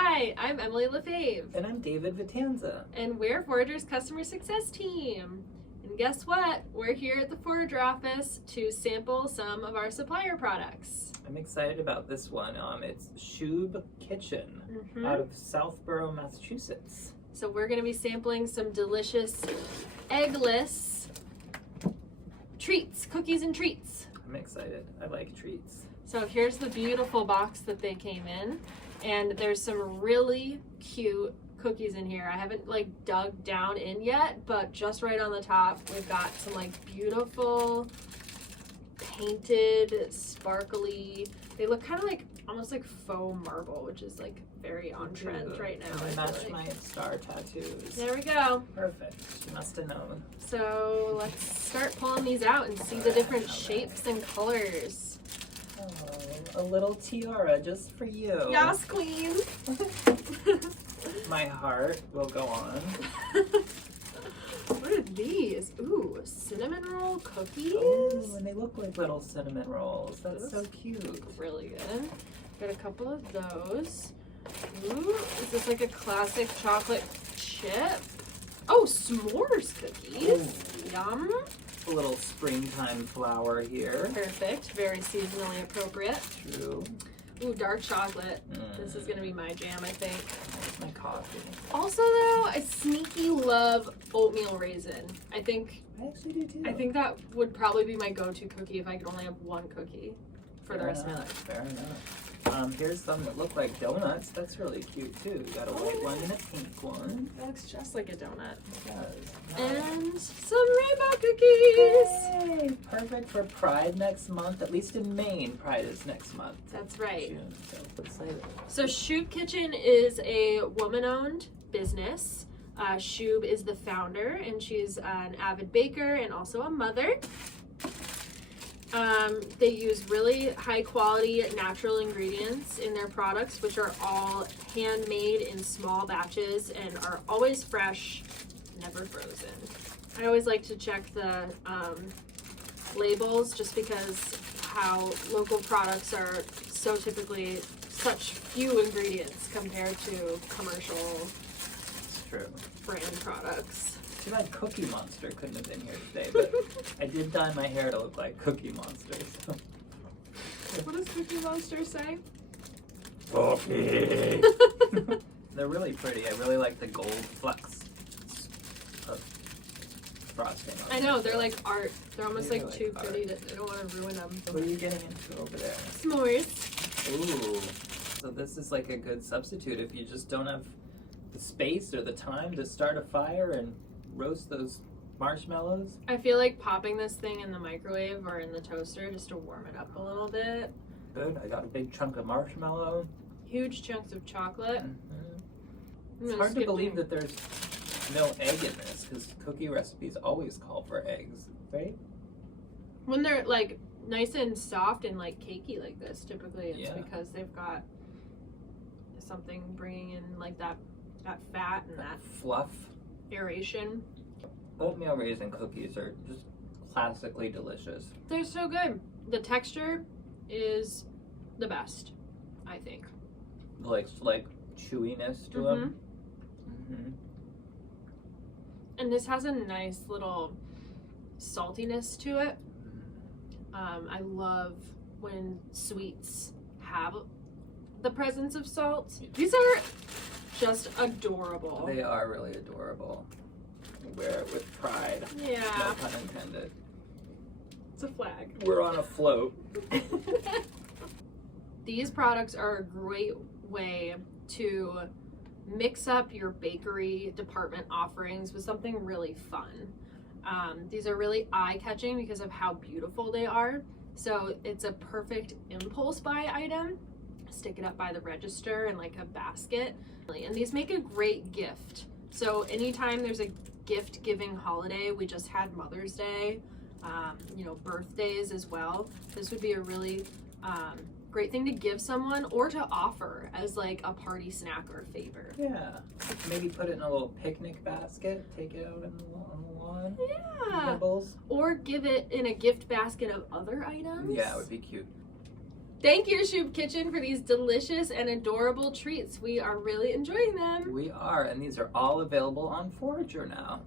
Hi, I'm Emily Lefebvre. And I'm David Vitanza. And we're Forager's Customer Success Team. And guess what? We're here at the Forager office to sample some of our supplier products. I'm excited about this one. It's Shubh Kitchen out of Southborough, Massachusetts. So we're going to be sampling some delicious eggless treats, cookies and treats. I'm excited. I like treats. So here's the beautiful box that they came in. And there's some really cute cookies in here. I haven't dug down in yet, but just right on the top, we've got some beautiful painted, sparkly. They look kind of almost like faux marble, which is very on trend right now. They match my star tattoos. There we go. Perfect. She must have known. So let's start pulling these out and see the different shapes and colors. Oh, a little tiara just for you. Yas, queen. My heart will go on. What are these? Ooh, cinnamon roll cookies. Oh, and they look like little cinnamon rolls. That's so cute. Look really good. Got a couple of those. Ooh, is this a classic chocolate chip? Oh, s'mores cookies. Ooh. Yum. A little springtime flower here. Perfect. Very seasonally appropriate. True. Ooh, dark chocolate. This is gonna be my jam, I think. That's my coffee. Also, though, I sneaky love oatmeal raisin. I actually do too. I think that would probably be my go-to cookie if I could only have one cookie for the rest of my life. Fair enough. Here's some that look like donuts. That's really cute too. You got a white one and a pink one. That looks just like a donut. It does. And some rainbow cookies. Yay! Perfect for Pride next month. At least in Maine, Pride is next month. That's right. June, so excited. So Shubh Kitchen is a woman-owned business. Shubh is the founder, and she's an avid baker and also a mother. They use really high quality natural ingredients in their products, which are all handmade in small batches and are always fresh, never frozen. I always like to check the labels just because how local products are so typically such few ingredients compared to commercial True. brand products. Too bad Cookie Monster couldn't have been here today, but I did dye my hair to look like Cookie Monster. So. What does Cookie Monster say? Cookie! They're really pretty. I really like the gold flecks of frosting. I know, they're like art. They're almost They're too like pretty that I don't want to ruin them. What are you getting into over there? S'mores. Ooh. So this is a good substitute if you just don't have the space or the time to start a fire and roast those marshmallows. I feel like popping this thing in the microwave or in the toaster just to warm it up a little bit. Good. I got a big chunk of marshmallow. Huge chunks of chocolate. It's hard to believe that there's no egg in this because cookie recipes always call for eggs, right? When they're nice and soft and cakey like this, typically it's because they've got something bringing in that fat and that fluff. Aeration. Oatmeal raisin cookies are just classically delicious. They're so good. The texture is the best, I think. Like chewiness to them. And this has a nice little saltiness to it. I love when sweets have the presence of salt. These are just adorable. They are really adorable. Wear it with pride. Yeah. No pun intended. It's a flag. We're on a float. These products are a great way to mix up your bakery department offerings with something really fun. These are really eye-catching because of how beautiful they are. So it's a perfect impulse buy item. Stick it up by the register in a basket. And these make a great gift. So anytime there's a gift giving holiday, we just had Mother's Day, birthdays as well. This would be a really great thing to give someone or to offer as a party snack or favor. Yeah. Maybe put it in a little picnic basket, take it out on the lawn. Yeah. Nibbles. Or give it in a gift basket of other items. Yeah, it would be cute. Thank you, Shubh Kitchen, for these delicious and adorable treats. We are really enjoying them. We are, and these are all available on Forager now.